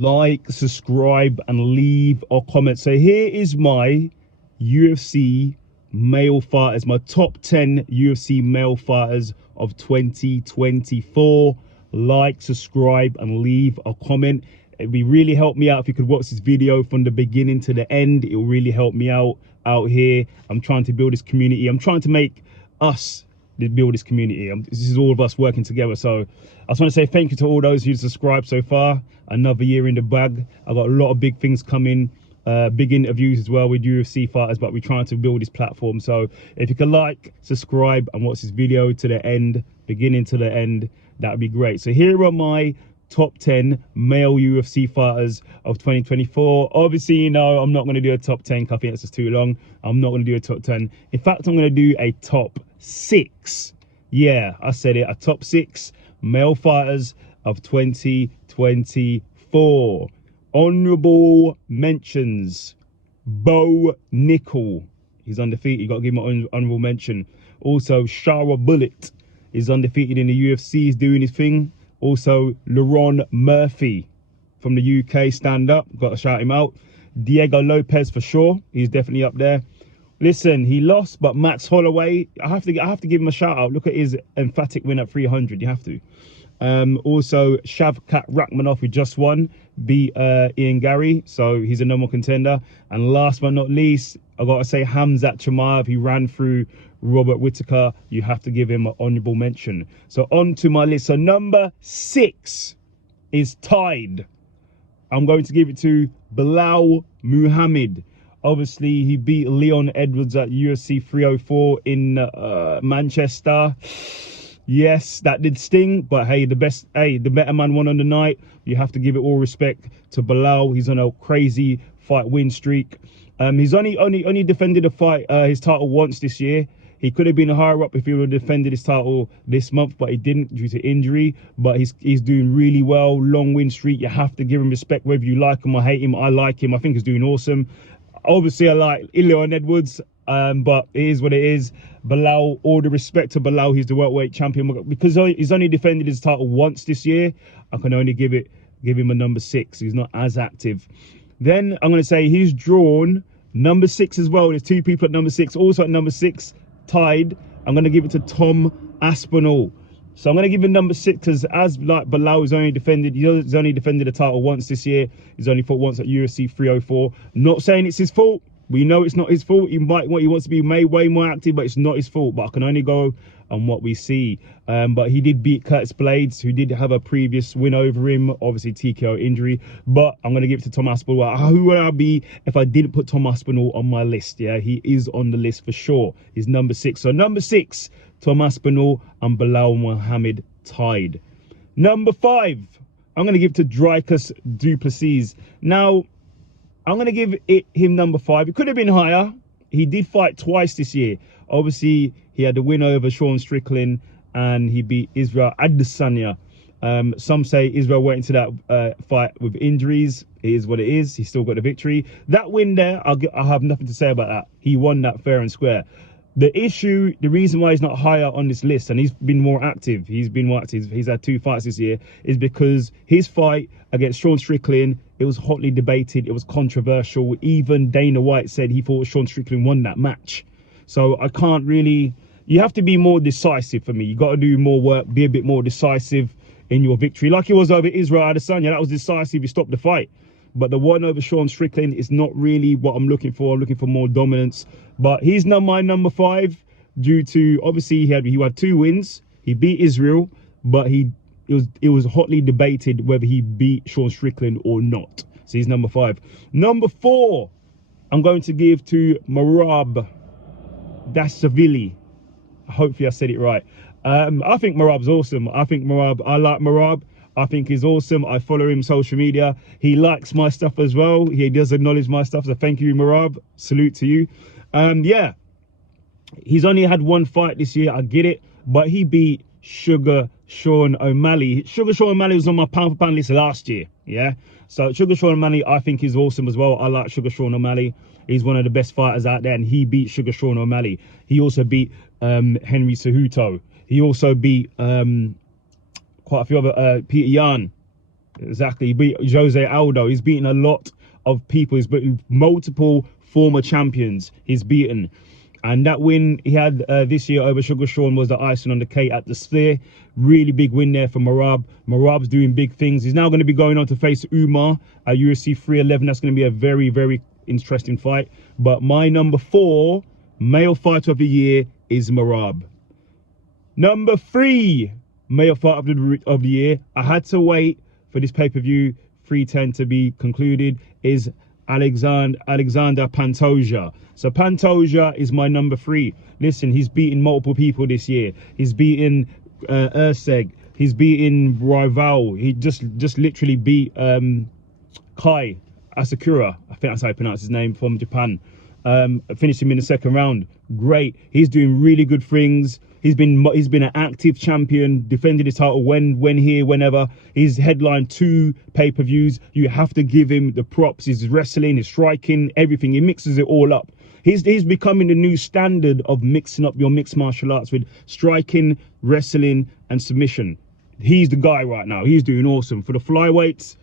Like, subscribe, and leave a comment. So here is my UFC male fighters, my top 10 UFC male fighters of 2024. Like, subscribe, and leave a comment. It would really help me out if you could watch this video from the beginning to the end. It will really help me out here. I'm trying to build this community. I'm trying to make us build this community. This is all of us working together. So I just want to say thank you to all those who subscribed so far. Another year in the bag. I got a lot of big things coming, big interviews as well with UFC fighters, but we're trying to build this platform. So if you could like, subscribe, and watch this video to the end, beginning to the end, that would be great. So here are my top 10 male UFC fighters of 2024. Obviously, you know, I'm not going to do a top 10 because I think that's just too long. I'm not going to do a top 10. In fact, I'm going to do a top 6. Yeah, I said it, a top 6 male fighters of 2024. Honorable mentions: Bo Nickel, he's undefeated, you got to give him an honorable mention. Also, Shara Bullet is undefeated in the UFC, he's doing his thing. Also, Leron Murphy from the UK, stand up, got to shout him out. Diego Lopez for sure, he's definitely up there. Listen, he lost, but Max Holloway, I have to give him a shout out. Look at his emphatic win at 300, you have to. Also, Shavkat Rakhmonov, who just won, beat Ian Gary, so he's a number one contender. And last but not least, I gotta say, Hamzat Chimaev, he ran through Robert Whittaker. You have to give him an honorable mention. So on to my list. So number 6 is tied. I'm going to give it to Belal Muhammad. Obviously, he beat Leon Edwards at UFC 304 in Manchester. Yes, that did sting, but hey, the better man won on the night. You have to give it all respect to Belal. He's on a crazy fight win streak. He's only defended his title once this year. He could have been higher up if he would have defended his title this month, but he didn't due to injury. But he's doing really well. Long win streak. You have to give him respect, whether you like him or hate him. I like him. I think he's doing awesome. Obviously, I like Ilia Edwards, but it is what it is. Belal, all the respect to Belal, he's the welterweight champion. Because he's only defended his title once this year, I can only give him a number 6. He's not as active. Then I'm going to say he's drawn number 6 as well. There's 2 people at number 6. Also at number 6, tied. I'm going to give it to Tom Aspinall. So I'm going to give him number 6 because as like Belal he's only defended the title once this year. He's only fought once at UFC 304. Not saying it's his fault. We know it's not his fault. He wants to be way more active, but it's not his fault. But I can only go on what we see. But he did beat Curtis Blades, who did have a previous win over him. Obviously TKO injury. But I'm going to give it to Tom Aspinall. Who would I be if I didn't put Tom Aspinall on my list? Yeah, he is on the list for sure. He's number 6. So number 6, Tom Aspinall and Belal Muhammad tied. Number 5, I'm going to give to Dricus du Plessis. Now, I'm going to give him number 5. It could have been higher. He did fight twice this year. Obviously, he had the win over Sean Strickland and he beat Israel Adesanya. Some say Israel went into that fight with injuries. It is what it is. He still got the victory. That win there, I have nothing to say about that. He won that fair and square. The reason why he's not higher on this list, and he's been more active, he's had 2 fights this year, is because his fight against Sean Strickland, it was hotly debated, it was controversial. Even Dana White said he thought Sean Strickland won that match. So I can't really, you have to be more decisive for me. You got to do more work, be a bit more decisive in your victory. Like it was over Israel Adesanya, that was decisive, he stopped the fight. But the one over Sean Strickland is not really what I'm looking for. I'm looking for more dominance. But he's my number 5 due to, obviously, he had 2 wins. He beat Israel, but it was hotly debated whether he beat Sean Strickland or not. So he's number 5. Number 4, I'm going to give to Morob Dili. Hopefully I said it right. I think Morob's awesome. I like Morob. I think he's awesome. I follow him on social media. He likes my stuff as well. He does acknowledge my stuff. So thank you, Morob. Salute to you. Yeah, he's only had 1 fight this year. I get it. But he beat Sugar Sean O'Malley. Sugar Sean O'Malley was on my pound for pound list last year. Yeah. So Sugar Sean O'Malley, I think is awesome as well. I like Sugar Sean O'Malley. He's one of the best fighters out there. And he beat Sugar Sean O'Malley. He also beat Henry Cejudo. He also beat... quite a few other Peter Yan. Exactly. He beat Jose Aldo. He's beaten a lot of people. He's beaten multiple former champions. He's beaten. And that win he had this year over Sugar Sean was the icing on the cake at the Sphere. Really big win there for Morob. Morob's doing big things. He's now going to be going on to face Umar at UFC 311. That's going to be a very, very interesting fight. But my number 4 male fighter of the year is Morob. Number 3 male fighter of the year, I had to wait for this pay-per-view 310 to be concluded, is Alexander Pantoja. So Pantoja is my number 3. Listen, he's beaten multiple people this year. He's beaten Urseg. He's beaten Rival. He just literally beat Kai Asakura. I think that's how I pronounce his name, from Japan. Finished him in the second round. Great. He's doing really good things. He's been an active champion, defended his title whenever. He's headlined 2 pay-per-views. You have to give him the props. His wrestling, his striking, everything. He mixes it all up. He's becoming the new standard of mixing up your mixed martial arts with striking, wrestling, and submission. He's the guy right now. He's doing awesome. For the flyweights,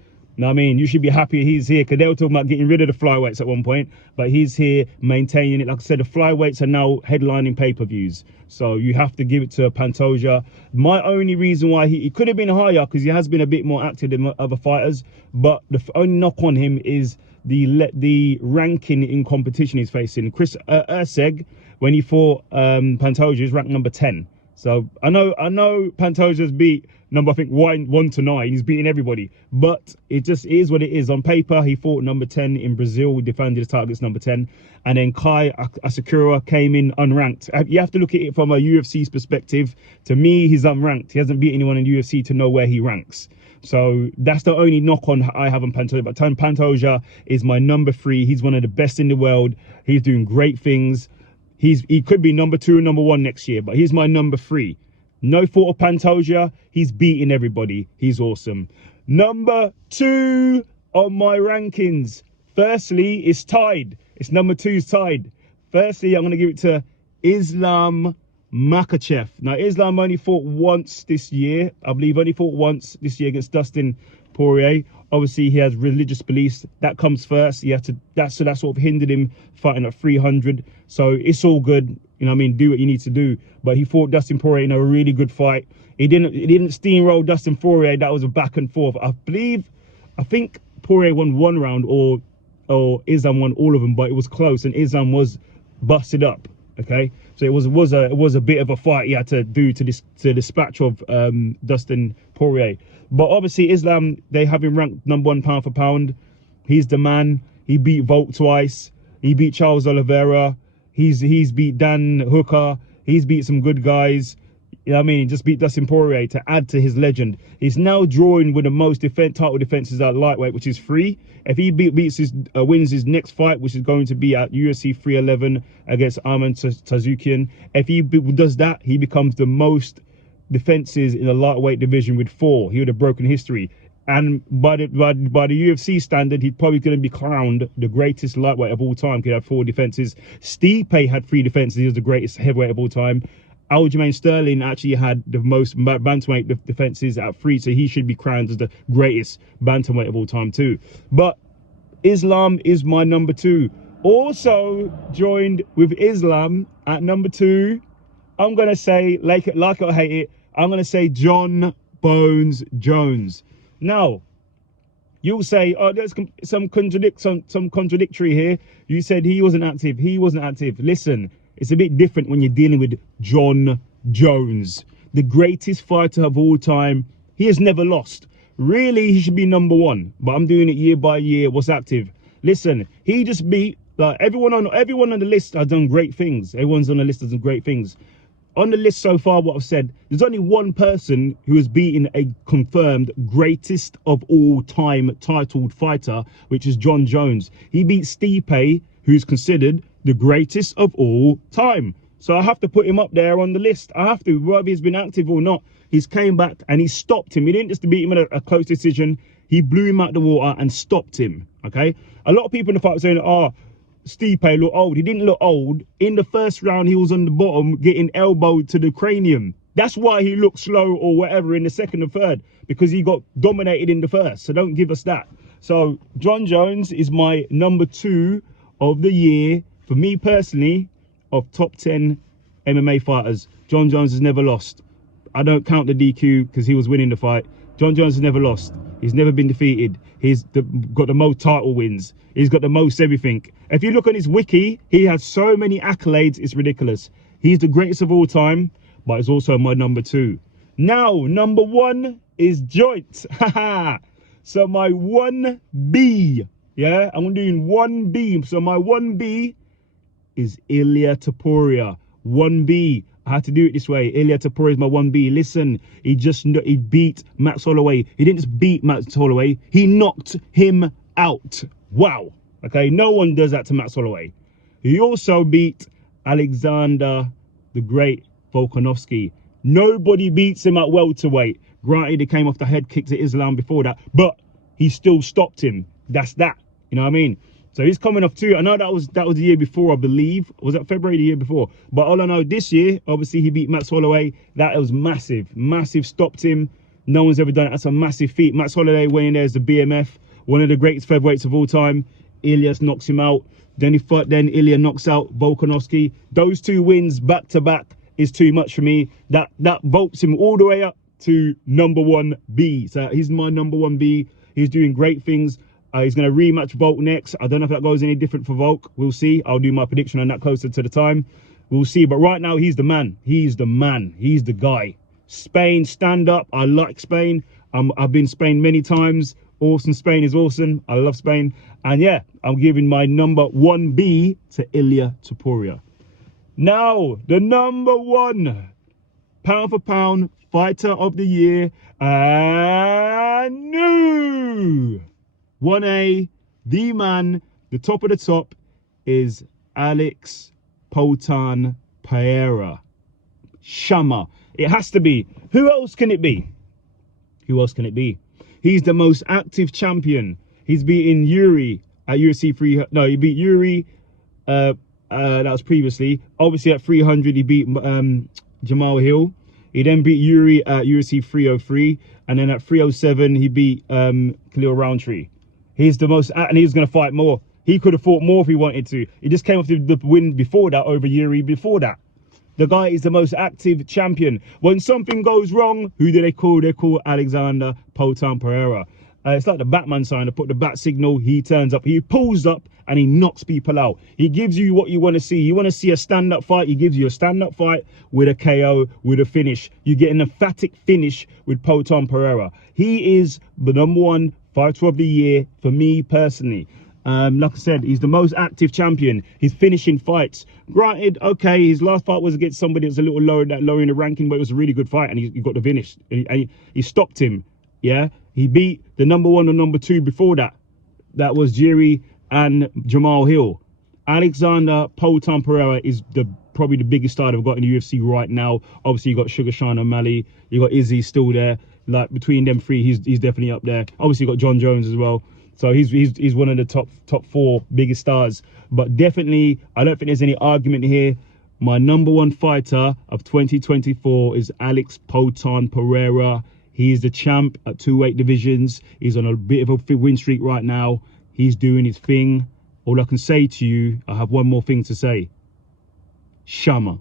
I mean, you should be happy he's here, because they were talking about getting rid of the flyweights at one point, but he's here maintaining it. Like I said, the flyweights are now headlining pay-per-views, so you have to give it to Pantoja. My only reason why he could have been higher, because he has been a bit more active than other fighters, but the only knock on him is the ranking in competition he's facing. Chris Urseg, when he fought Pantoja, is ranked number 10. So I know Pantoja's beat number, I think, 1 to 9. He's beating everybody, but it just is what it is. On paper, he fought number 10 in Brazil. We defended his targets number 10, and then Kai Asakura came in unranked. You have to look at it from a UFC's perspective. To me, he's unranked. He hasn't beat anyone in UFC to know where he ranks. So that's the only knock on I have on Pantoja. But Pantoja is my number 3. He's one of the best in the world. He's doing great things. He could be number 2 and number 1 next year, but he's my number 3. No fault of Pantoja. He's beating everybody. He's awesome. Number 2 on my rankings. Firstly, it's tied. It's number 2's tied. Firstly, I'm going to give it to Islam Makhachev. Now, Islam only fought once this year. I believe only fought once this year against Dustin Poirier. Obviously, he has religious beliefs. That comes first. He had to. That sort of hindered him fighting at 300. So it's all good. You know what I mean? Do what you need to do. But he fought Dustin Poirier in a really good fight. He didn't steamroll Dustin Poirier. That was a back and forth. I think Poirier won 1 round, or Islam won all of them, but it was close, and Islam was busted up. Okay, so it was a bit of a fight he had to do to dispatch of Dustin Poirier. But obviously Islam, they have him ranked number 1 pound for pound. He's the man. He beat Volk twice. He beat Charles Oliveira. He's beat Dan Hooker. He's beat some good guys. You know what I mean? He just beat Dustin Poirier to add to his legend. He's now drawing with the most title defenses at lightweight, which is 3. If he wins his next fight, which is going to be at UFC 311 against Arman Tazukian, if he does that, he becomes the most defenses in the lightweight division with 4. He would have broken history. And by the UFC standard, he's probably going to be crowned the greatest lightweight of all time. He had 4 defenses. Stipe had 3 defenses. He was the greatest heavyweight of all time. Aljamain Sterling actually had the most bantamweight defenses at 3, so he should be crowned as the greatest bantamweight of all time too. But Islam is my number 2. Also joined with Islam at number 2, I'm going to say, like it or hate it, I'm going to say Jon Bones Jones. Now, you'll say, oh, there's some contradictory here. You said he wasn't active. He wasn't active. Listen, it's a bit different when you're dealing with Jon Jones, the greatest fighter of all time. He has never lost. Really, he should be number 1, but I'm doing it year by year. What's active? Listen, he just beat, like, everyone on the list has done great things. Everyone's on the list has done great things. On the list so far, what I've said, there's only one person who has beaten a confirmed greatest of all time titled fighter, which is Jon Jones. He beat Stipe, who's considered the greatest of all time. So I have to put him up there on the list. I have to, whether he's been active or not. He's came back and he stopped him. He didn't just beat him in a close decision. He blew him out the water and stopped him, okay? A lot of people in the fight were saying, oh, Stipe looked old. He didn't look old. In the first round, he was on the bottom getting elbowed to the cranium. That's why he looked slow or whatever in the second and third, because he got dominated in the first. So don't give us that. So Jon Jones is my number 2 of the year for me personally, of top 10 MMA fighters. Jon Jones has never lost. I don't count the DQ because he was winning the fight. Jon Jones has never lost. He's never been defeated. He's got the most title wins. He's got the most everything. If you look on his wiki, he has so many accolades, it's ridiculous. He's the greatest of all time, but it's also my number 2. Now, number 1 is Joint. So my 1B, yeah, I'm doing 1B. So my 1B is Ilia Toria. 1B. I had to do it this way. Ilia Toria is my 1B. Listen, he beat Max Holloway. He didn't just beat Max Holloway, he knocked him out. Wow. Okay, no one does that to Max Holloway. He also beat Alexander the Great Volkanovski. Nobody beats him at welterweight. Granted, he came off the head kick to Islam before that, but he still stopped him. That's that. You know what I mean? So he's coming off 2. I know that was the year before, I believe. Was that February the year before? But all I know, this year, obviously he beat Max Holloway. That was massive. Massive, stopped him. No one's ever done it. That's a massive feat. Max Holloway weighing there as the BMF, one of the greatest featherweights of all time. Ilia knocks him out. Then Ilia knocks out Volkanovski. Those 2 wins back to back is too much for me. That vaults him all the way up to number 1B. So he's my number 1B. He's doing great things. He's going to rematch Volk next. I don't know if that goes any different for Volk. We'll see. I'll do my prediction on that closer to the time. We'll see. But right now, he's the man. He's the man. He's the guy. Spain, stand up. I like Spain. I've been Spain many times. Awesome. Spain is awesome. I love Spain. And yeah, I'm giving my number 1B to Ilia Toria. Now, the number 1 pound for pound fighter of the year. And new 1A, the man, the top of the top, is Alex Poatan Pereira. Shama. It has to be. Who else can it be? Who else can it be? He's the most active champion. He's beaten Yuri at UFC 3. No, he beat Yuri. That was previously. Obviously at 300, he beat Jamal Hill. He then beat Yuri at UFC 303. And then at 307, he beat Khalil Roundtree. He's the most, and he's going to fight more. He could have fought more if he wanted to. He just came off the win before that over Yuri before that. The guy is the most active champion. When something goes wrong, who do they call? They call Alexander Poatan Pereira. It's like the Batman sign. They put the bat signal. He turns up. He pulls up and he knocks people out. He gives you what you want to see. You want to see a stand-up fight? He gives you a stand-up fight with a KO, with a finish. You get an emphatic finish with Poatan Pereira. He is the number 1 fighter of the year for me personally. Like I said, he's the most active champion. He's finishing fights. Granted, okay, his last fight was against somebody that's a little lower in the ranking, but it was a really good fight, and he got the finish. And he stopped him. Yeah, he beat the number 1 and number 2 before that. That was Jiri and Jamal Hill. Alexander Poatan Pereira is probably the biggest star they've got in the UFC right now. Obviously, you got Sugar Sean O'Malley. You got Izzy still there. Like between them 3, he's definitely up there. Obviously, you got Jon Jones as well. So he's one of the top 4 biggest stars. But definitely, I don't think there's any argument here. My number 1 fighter of 2024 is Alex Poatan Pereira. He is the champ at 2 weight divisions. He's on a bit of a win streak right now. He's doing his thing. All I can say to you, I have one more thing to say. Shama.